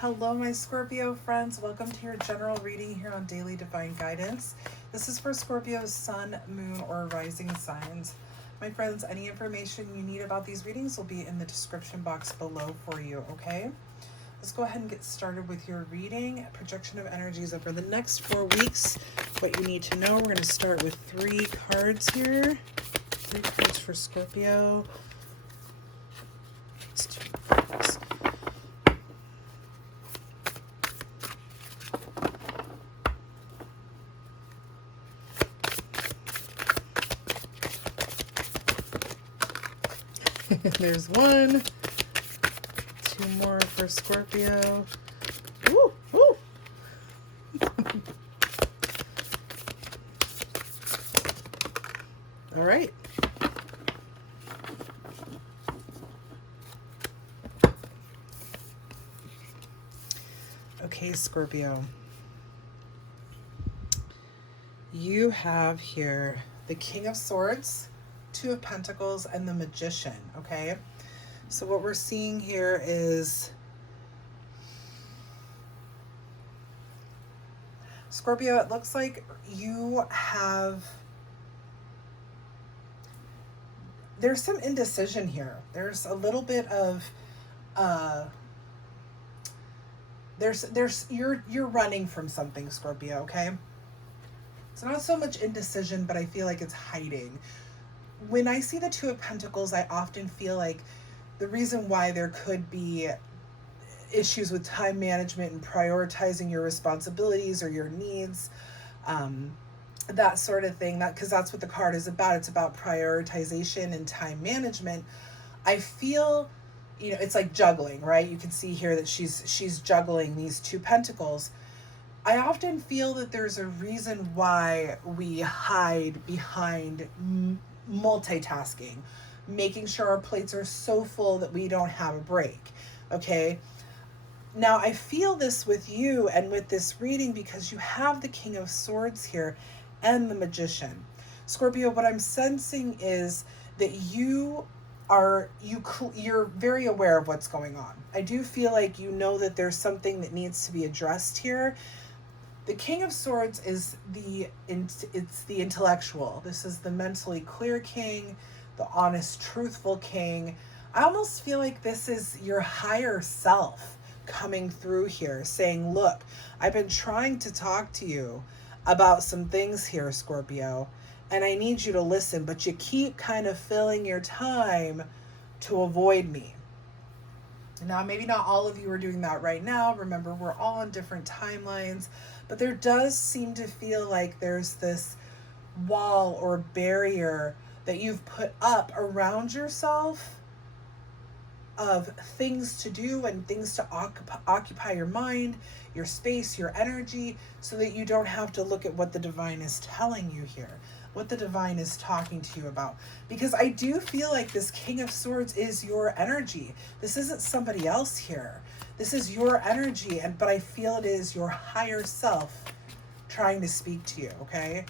Hello, my Scorpio friends. Welcome to your general reading here on Daily Divine Guidance. This is for Scorpio's sun, moon, or rising signs. My friends, any information you need about these readings will be in the description box below for you, okay? Let's go ahead and get started with your reading. Projection of energies over the next 4 weeks. What you need to know, we're going to start with 3 cards here. 3 cards for Scorpio. Let's do this. There's 1, 2 more for Scorpio. Woo, woo. All right. Okay, Scorpio. You have here the King of Swords, 2 of Pentacles, and the Magician, okay? So what we're seeing here is Scorpio, it looks like you have, there's some indecision here. There's a little bit of, you're running from something, Scorpio, okay? It's not so much indecision, but I feel like it's hiding. When I see the 2 of Pentacles, I often feel like the reason why there could be issues with time management and prioritizing your responsibilities or your needs, that sort of thing, that because that's what the card is about. It's about prioritization and time management. I feel, it's like juggling, right? You can see here that she's juggling these 2 Pentacles. I often feel that there's a reason why we hide behind multitasking, making sure our plates are so full that we don't have a break, okay? Now, I feel this with you and with this reading because you have the King of Swords here and the Magician. Scorpio, what I'm sensing is that you're very aware of what's going on. I do feel like you know that there's something that needs to be addressed here. The King of Swords is it's the intellectual. This is the mentally clear king, the honest, truthful king. I almost feel like this is your higher self coming through here saying, look, I've been trying to talk to you about some things here, Scorpio, and I need you to listen, but you keep kind of filling your time to avoid me. Now, maybe not all of you are doing that right now. Remember, we're all on different timelines, but there does seem to feel like there's this wall or barrier that you've put up around yourself of things to do and things to occupy your mind, your space, your energy, so that you don't have to look at what the divine is telling you here, what the divine is talking to you about. Because I do feel like this King of Swords is your energy. This isn't somebody else here. This is your energy, but I feel it is your higher self trying to speak to you, okay?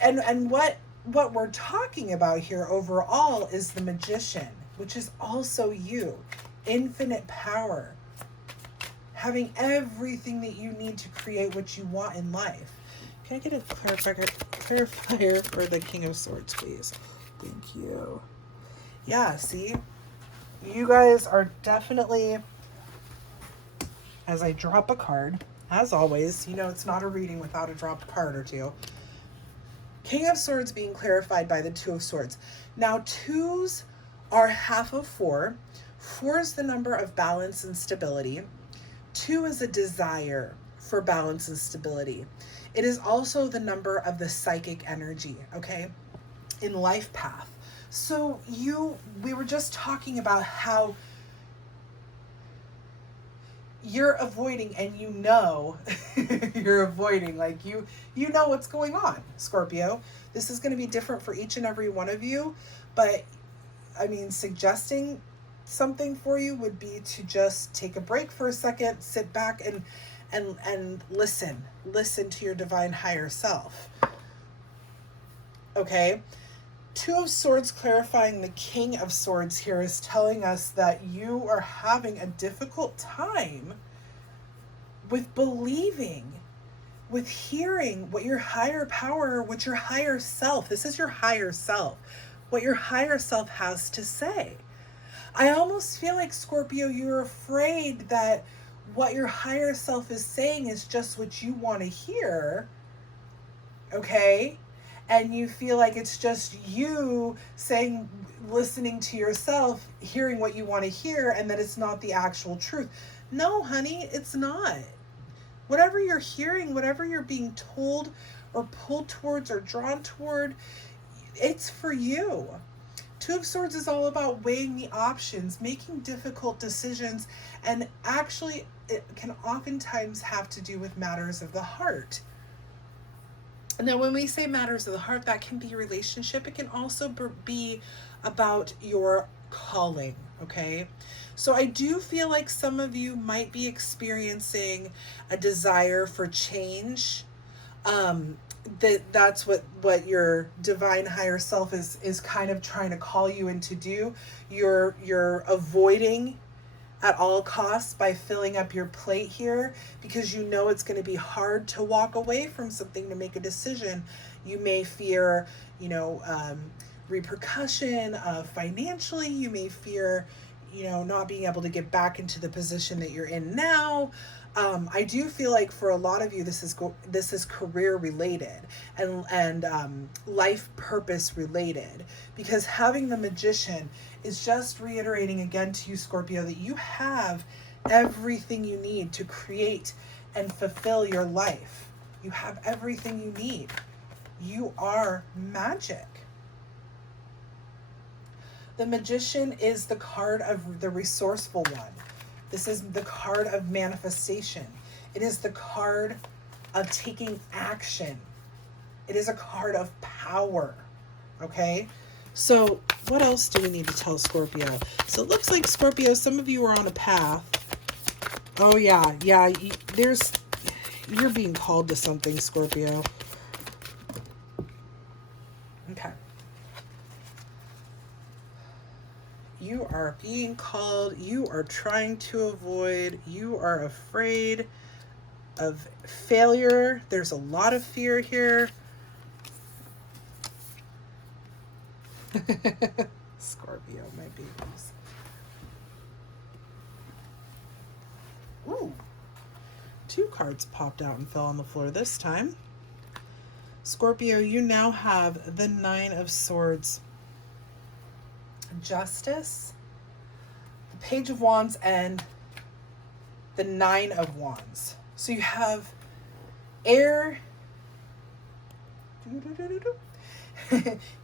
And what we're talking about here overall is the Magician, which is also you. Infinite power. Having everything that you need to create what you want in life. Can I get a clarifier for the King of Swords, please? Thank you. Yeah, see? You guys are definitely, as I drop a card, as always, it's not a reading without a dropped card or two. King of Swords being clarified by the 2 of Swords. Now, 2s are half of 4. 4 is the number of balance and stability. 2 is a desire for balance and stability. It is also the number of the psychic energy, okay, in life path. So we were just talking about how you're avoiding, and you're avoiding, like you know what's going on, Scorpio. This is going to be different for each and every one of you, but I mean, suggesting something for you would be to just take a break for a second, sit back and listen to your divine higher self. Okay? 2 of Swords clarifying the King of Swords here is telling us that you are having a difficult time with believing, with hearing what your higher power, what your higher self, this is your higher self, what your higher self has to say. I almost feel like, Scorpio, you're afraid that what your higher self is saying is just what you want to hear, okay? And you feel like it's just you saying, listening to yourself, hearing what you want to hear, and that it's not the actual truth. No, honey, it's not. Whatever you're hearing, whatever you're being told or pulled towards or drawn toward, it's for you. Two of Swords is all about weighing the options, making difficult decisions, and actually it can oftentimes have to do with matters of the heart. Now, when we say matters of the heart, that can be a relationship. It can also be about your calling, okay? So I do feel like some of you might be experiencing a desire for change. That's what your divine higher self is kind of trying to call you into do. You're avoiding at all costs by filling up your plate here, because you know it's going to be hard to walk away from something to make a decision. You may fear, repercussion financially. You may fear, not being able to get back into the position that you're in now. I do feel like for a lot of you, this is career related and life purpose related, because having the Magician is just reiterating again to you, Scorpio, that you have everything you need to create and fulfill your life. You have everything you need. You are magic. The Magician is the card of the resourceful one. This is the card of manifestation. It is the card of taking action. It is a card of power. Okay? So what else do we need to tell Scorpio? So it looks like, Scorpio, some of you are on a path. Oh yeah. You're being called to something, Scorpio. Okay. You are being called. You are trying to avoid. You are afraid of failure. There's a lot of fear here. Scorpio, my babies. Ooh. 2 cards popped out and fell on the floor this time. Scorpio, you now have the 9 of Swords, Justice, the Page of Wands, and the 9 of Wands. So you have air.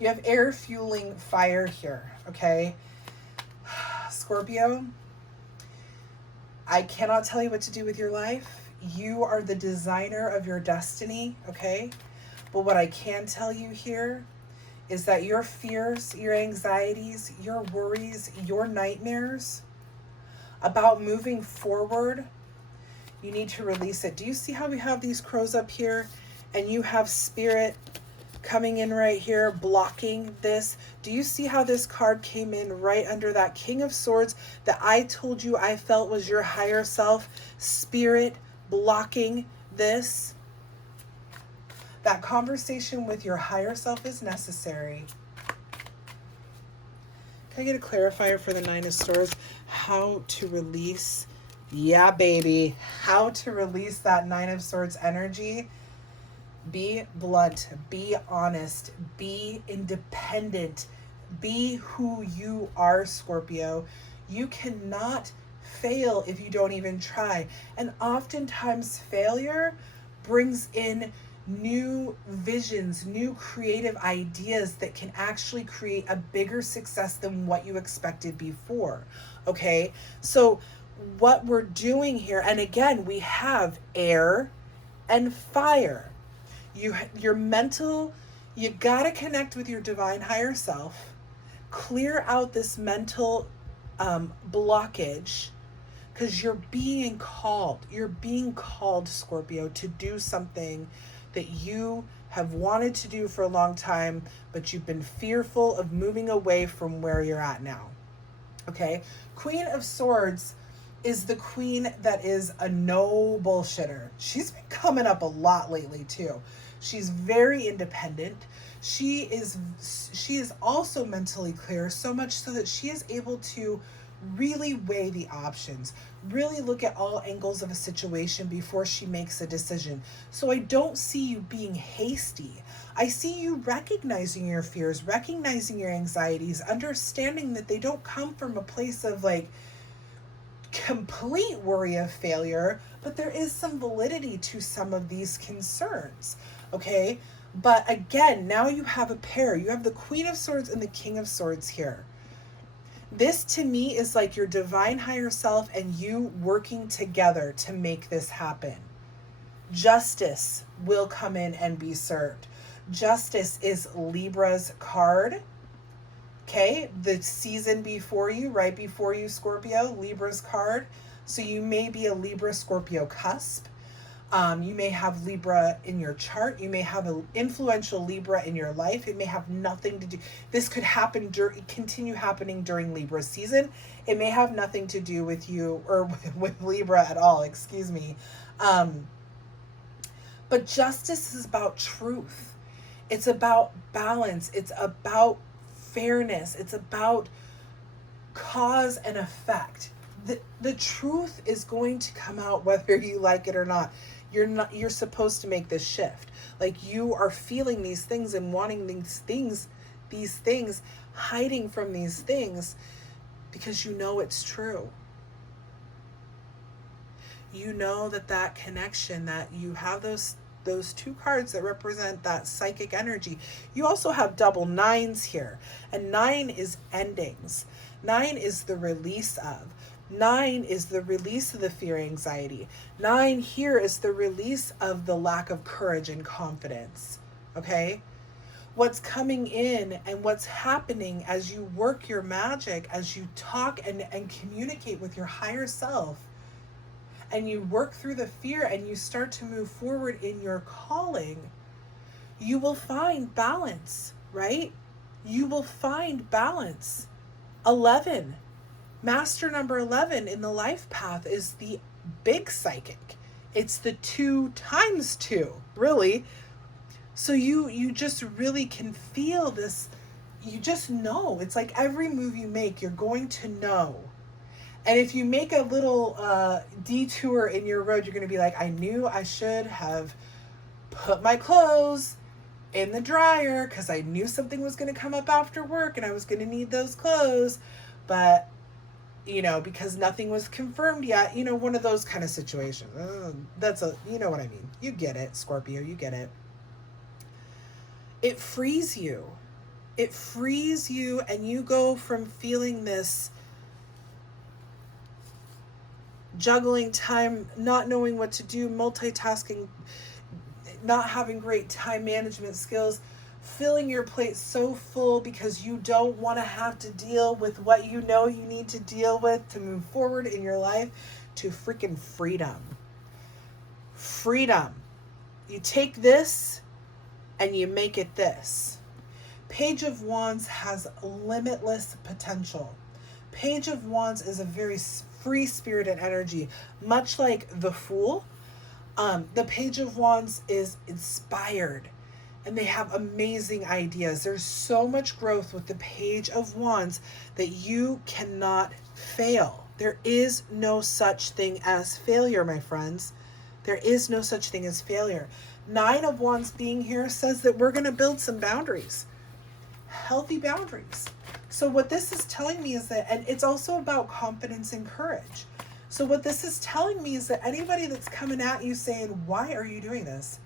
You have air fueling fire here, okay? Scorpio, I cannot tell you what to do with your life. You are the designer of your destiny, okay? But what I can tell you here is that your fears, your anxieties, your worries, your nightmares about moving forward, you need to release it. Do you see how we have these crows up here and you have Spirit coming in right here, blocking this? Do you see how this card came in right under that King of Swords that I told you I felt was your higher self? Spirit blocking this. That conversation with your higher self is necessary. Can I get a clarifier for the 9 of Swords? How to release, yeah, baby, how to release that 9 of Swords energy. Be blunt, be honest, be independent, be who you are, Scorpio. You cannot fail if you don't even try. And oftentimes failure brings in new visions, new creative ideas that can actually create a bigger success than what you expected before. Okay, so what we're doing here, and again, we have air and fire. Your mental, you gotta connect with your divine higher self, clear out this mental blockage, because you're being called, Scorpio, to do something that you have wanted to do for a long time, but you've been fearful of moving away from where you're at now. Okay, Queen of Swords is the queen that is a no bullshitter. She's been coming up a lot lately too. She's very independent. She is also mentally clear, so much so that she is able to really weigh the options, really look at all angles of a situation before she makes a decision. So I don't see you being hasty. I see you recognizing your fears, recognizing your anxieties, understanding that they don't come from a place of like complete worry of failure, but there is some validity to some of these concerns. Okay. But again, now you have a pair. You have the Queen of Swords and the King of Swords here. This to me is like your divine higher self and you working together to make this happen. Justice will come in and be served. Justice is Libra's card. Okay, the season before you, right before you, Scorpio, Libra's card. So you may be a Libra Scorpio cusp. You may have Libra in your chart. You may have an influential Libra in your life. It may have nothing to do. This could happen continue happening during Libra season. It may have nothing to do with you or with Libra at all. Excuse me. But justice is about truth. It's about balance. It's about fairness. It's about cause and effect. The truth is going to come out whether you like it or not. You're supposed to make this shift. Like you are feeling these things and wanting these things, hiding from these things because you know it's true. You know that connection, that you have those two cards that represent that psychic energy. You also have double nines here, and 9 is endings. 9 is the release of. 9 is the release of the fear, anxiety. 9 here is the release of the lack of courage and confidence. Okay? What's coming in and what's happening as you work your magic, as you talk and communicate with your higher self, and you work through the fear and you start to move forward in your calling, you will find balance, right? You will find balance. 11. Master number 11 in the life path is the big psychic. It's the 2 times 2, really. So you just really can feel this. You just know. It's like every move you make, you're going to know. And if you make a little detour in your road, you're going to be like, I knew I should have put my clothes in the dryer because I knew something was going to come up after work and I was going to need those clothes. But because nothing was confirmed yet, one of those kind of situations. You know what I mean. You get it, Scorpio, you get it. It frees you. It frees you, and you go from feeling this juggling time, not knowing what to do, multitasking, not having great time management skills, filling your plate so full because you don't want to have to deal with what you know you need to deal with to move forward in your life, to freaking freedom. Freedom. You take this and you make it this. Page of Wands has limitless potential. Page of Wands is a very free-spirited energy, much like the Fool. The Page of Wands is inspired. And they have amazing ideas. There's so much growth with the Page of Wands that you cannot fail. There is no such thing as failure, my friends. There is no such thing as failure. 9 of Wands being here says that we're going to build some boundaries. Healthy boundaries. So what this is telling me is that, and it's also about confidence and courage. So what this is telling me is that anybody that's coming at you saying, why are you doing this?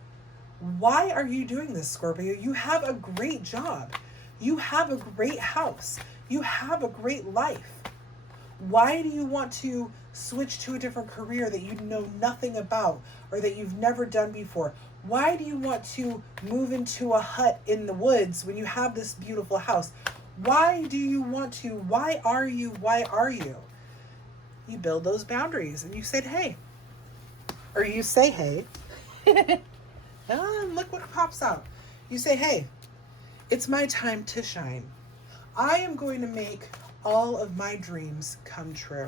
Why are you doing this, Scorpio? You have a great job. You have a great house. You have a great life. Why do you want to switch to a different career that you know nothing about or that you've never done before? Why do you want to move into a hut in the woods when you have this beautiful house? Why do you want to? Why are you? You build those boundaries and you said, hey. Or you say, hey. Look what pops out. You say, hey, it's my time to shine. I am going to make all of my dreams come true.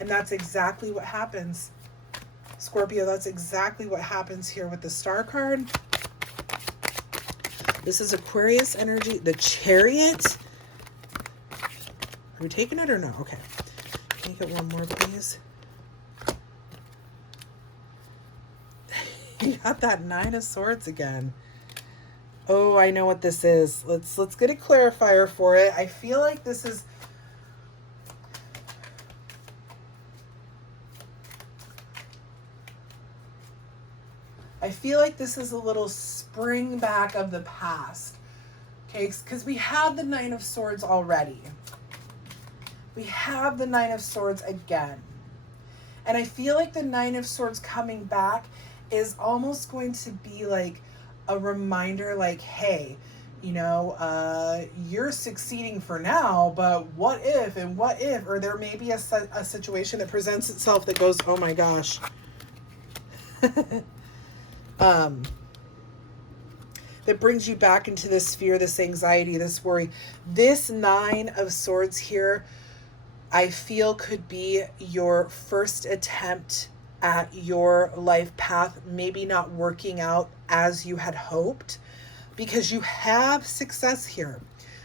And that's exactly what happens. Scorpio, that's exactly what happens here with the Star card. This is Aquarius energy. The Chariot. Are we taking it or no? Okay. Can you get one more, please? You got that Nine of Swords again. Oh, I know what this is. Let's get a clarifier for it. I feel like this is... I feel like this is a little spring back of the past. Okay, because we have the Nine of Swords already. We have the Nine of Swords again. And I feel like the Nine of Swords coming back is almost going to be like a reminder, like, hey, you know, you're succeeding for now, but what if, and what if, or there may be a situation that presents itself that goes, oh my gosh. That brings you back into this fear, this anxiety, this worry. This Nine of Swords here, I feel could be your first attempt at your life path, maybe not working out as you had hoped, because you have success here.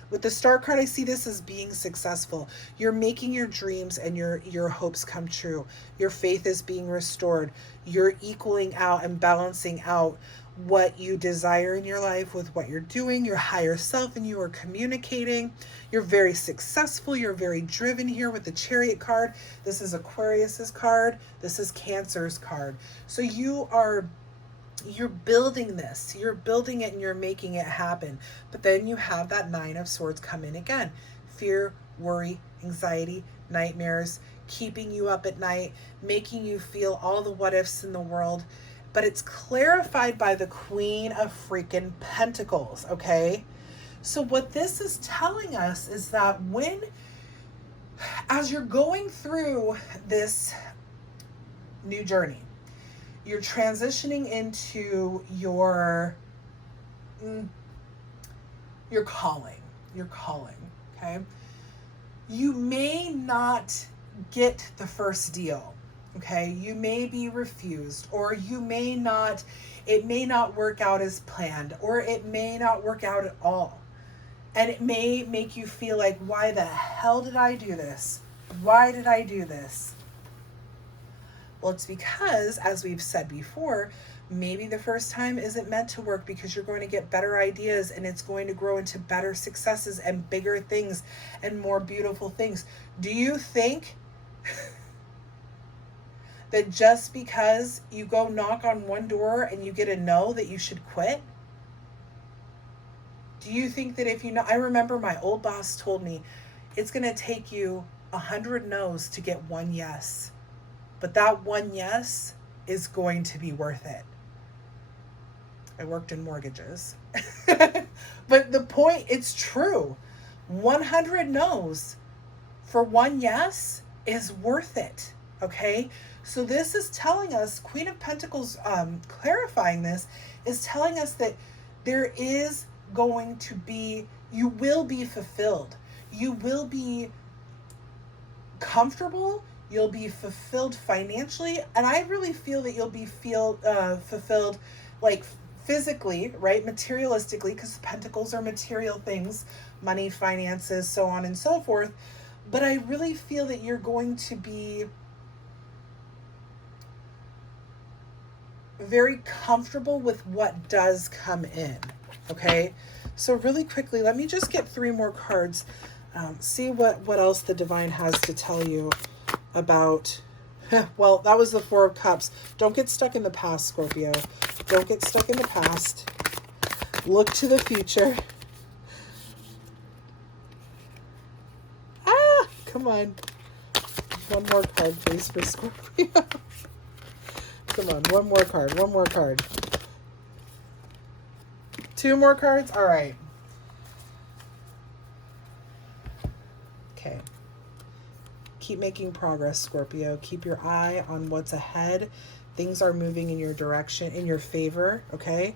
With the Star card, I see this as being successful. You're making your dreams and your hopes come true. Your faith is being restored. You're equaling out and balancing out what you desire in your life with what you're doing, your higher self, and you are communicating. You're very successful. You're very driven here with the Chariot card. This is Aquarius's card. This is Cancer's card. So you're building this. You're building it and you're making it happen. But then you have that Nine of Swords come in again. Fear, worry, anxiety, nightmares, keeping you up at night, making you feel all the what ifs in the world. But it's clarified by the Queen of freaking Pentacles, okay? So what this is telling us is that as you're going through this new journey, you're transitioning into your calling, okay? You may not get the first deal, okay? You may be refused, or it may not work out as planned, or it may not work out at all. And it may make you feel like, why the hell did I do this? Why did I do this? Well, it's because, as we've said before, maybe the first time isn't meant to work because you're going to get better ideas and it's going to grow into better successes and bigger things and more beautiful things. Do you think that just because you go knock on one door and you get a no that you should quit? Do you think that if you know, I remember my old boss told me, it's going to take you 100 no's to get one yes. But that one yes is going to be worth it. I worked in mortgages. But the point, it's true. 100 no's for one yes is worth it. Okay? So this is telling us, Queen of Pentacles clarifying this, is telling us that there is going to be, you will be fulfilled. You will be comfortable. You'll be fulfilled financially. And I really feel that you'll be fulfilled like physically, right? Materialistically, because pentacles are material things, money, finances, so on and so forth. But I really feel that you're going to be very comfortable with what does come in. Okay, so really quickly, let me just get 3 more cards. See what else the divine has to tell you about. Well, that was the 4 of Cups. Don't get stuck in the past, Scorpio. Don't get stuck in the past. Look to the future. Ah, come on. One more card, please, for Scorpio. Come on, one more card. 2 more cards? All right. Okay. Keep making progress, Scorpio. Keep your eye on what's ahead. Things are moving in your direction, in your favor, okay?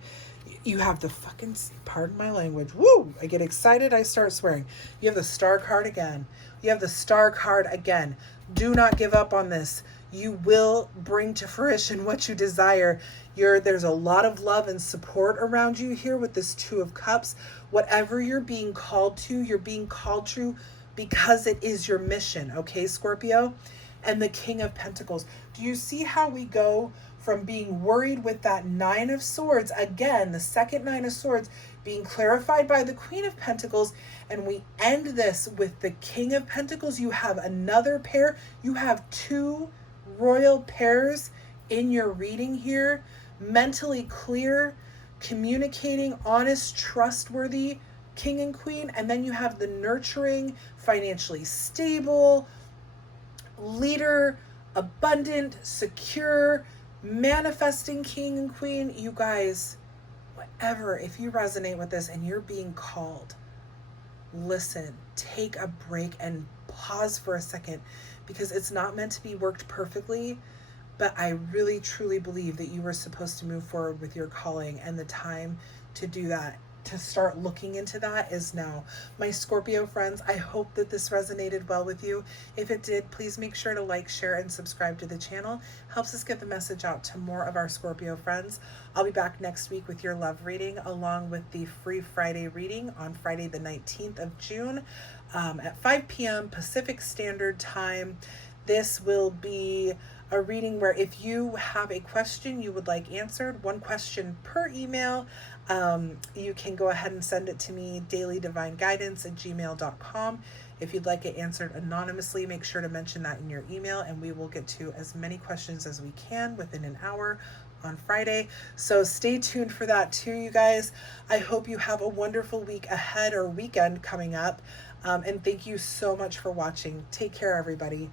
You have the fucking, pardon my language, woo, I get excited, I start swearing. You have the Star card again. You have the Star card again. Do not give up on this. You will bring to fruition what you desire. There's a lot of love and support around you here with this Two of Cups. Whatever you're being called to, you're being called to because it is your mission, okay, Scorpio? And the King of Pentacles. Do you see how we go from being worried with that Nine of Swords, again, the second Nine of Swords, being clarified by the Queen of Pentacles, and we end this with the King of Pentacles? You have another pair. You have two royal pairs in your reading here. Mentally clear, communicating, honest, trustworthy King and Queen. And then you have the nurturing, financially stable, leader, abundant, secure, manifesting King and Queen. You guys, whatever, if you resonate with this and you're being called, listen, take a break and pause for a second, because it's not meant to be worked perfectly, but I really truly believe that you were supposed to move forward with your calling, and the time to do that, to start looking into that, is now. My Scorpio friends, I hope that this resonated well with you. If it did, please make sure to like, share, and subscribe to the channel. Helps us get the message out to more of our Scorpio friends. I'll be back next week with your love reading, along with the free Friday reading on Friday the 19th of June at 5 p.m. Pacific Standard Time. This will be a reading where if you have a question you would like answered, one question per email, you can go ahead and send it to me, dailydivineguidance@gmail.com. If you'd like it answered anonymously, make sure to mention that in your email, and we will get to as many questions as we can within an hour on Friday. So stay tuned for that too, you guys. I hope you have a wonderful week ahead, or weekend coming up. And thank you so much for watching. Take care, everybody.